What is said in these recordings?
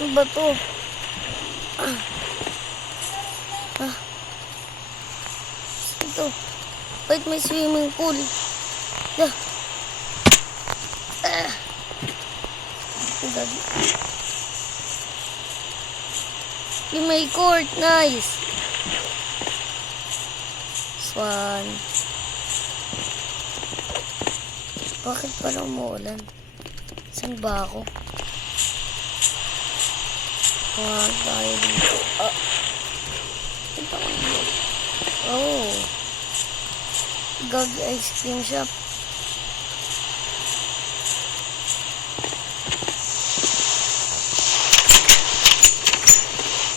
Ano ba to? Ito. Wait, may swimming pool. May court. Nice. Swan. Bakit parang umuulan? Saan ba ako? Tayo dito. Oh. Gag ice cream shop.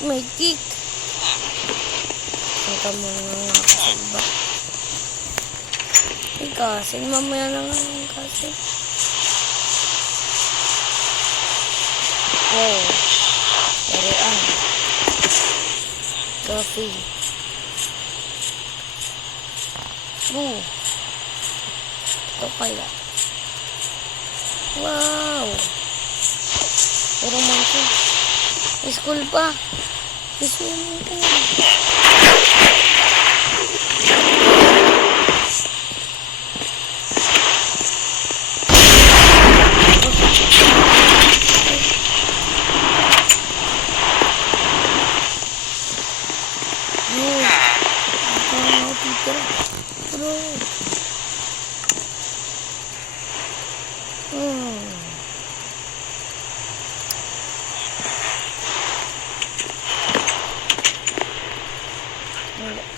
May kick. Punta mo na nga ako sa iba. Ay, kasi mamaya na nga kasi. Oh. Laruan. Coffee. Oh. Ito kaya. Wow. Pero manso. School pa. Swimming pool.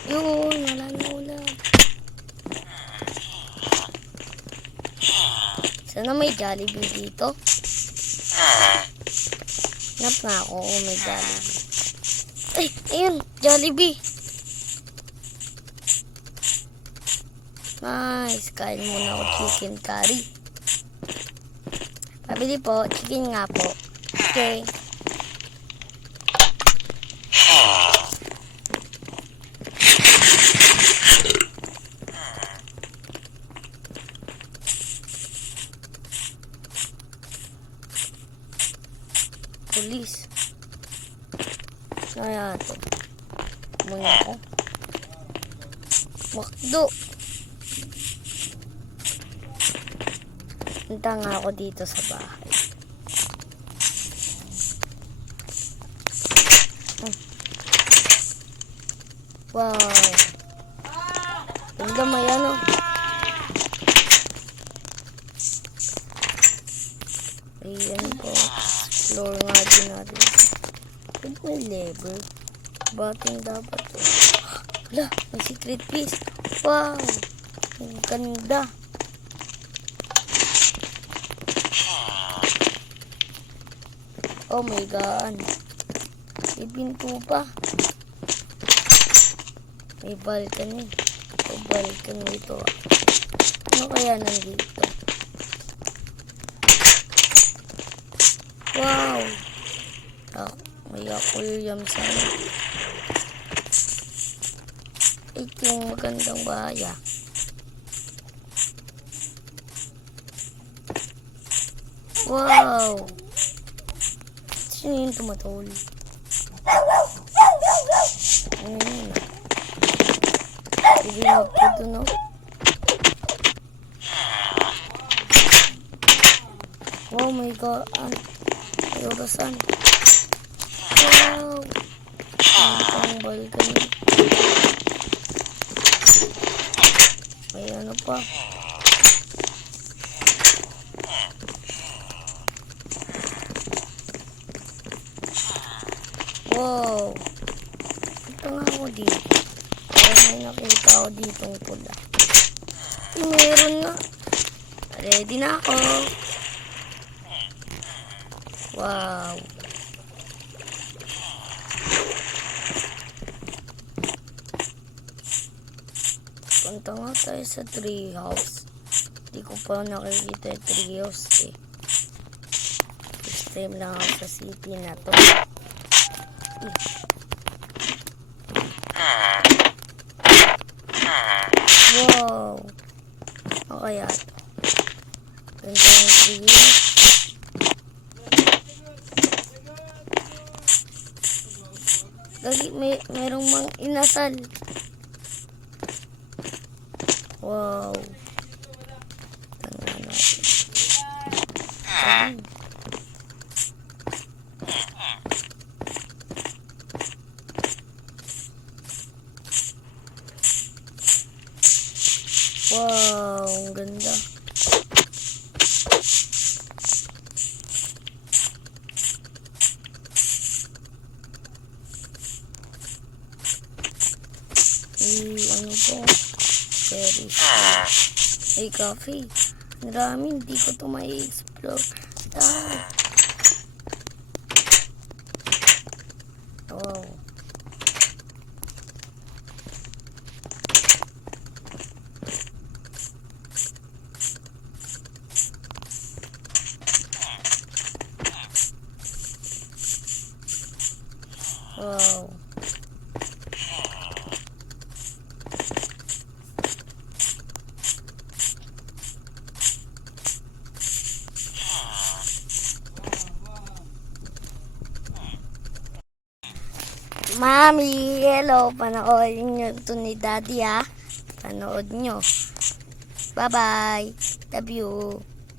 Yun, wala na ulam. Sana may Jollibee dito. Hanap na ako kung may Jollibee. Ay, ayun, Jollibee. Nice, kain muna ako chicken curry. Pabili po, chicken nga po. Okay. Police. Kaya ito. Muna ako. Makdo. Punta nga ako dito sa bahay. Wow. Ganda may ano. Ayan po. Explore nga din natin. Pwede may level. Bating dapat to. Wala, may secret piece. Wow. Ang ganda. Oh my god. May pinto pa. May balcony. O balcony ito. Ano kaya nandito? Wow. May aquarium sana. Ito yung magandang bahay. Wow. Sino yung tumatol? Ano yun? Pwede magputo, no? Oh my god. May orasan. Wow. Ang balcony. May ano pa. Wow. Ito nga ako dito. Parang may nakita ako ditong pula. Meron na. Ready na ako. Wow. Punta nga tayo sa tree house. Hindi ko pa nakikita yung tree house eh. First time lang ako sa city na to. Wow. Ano kaya ito? Ganda yung tree house. Lagi merong mang inasal. Wow. Tanga natin. Galing. Wow, ang ganda. Ano po? Cherish. Ay, coffee. Ang dami, hindi ko ito mai-explore. Wow. Wow. Mami, hello. Panoorin nyo ito ni Daddy, ha. Panood nyo. Bye-bye. Love you.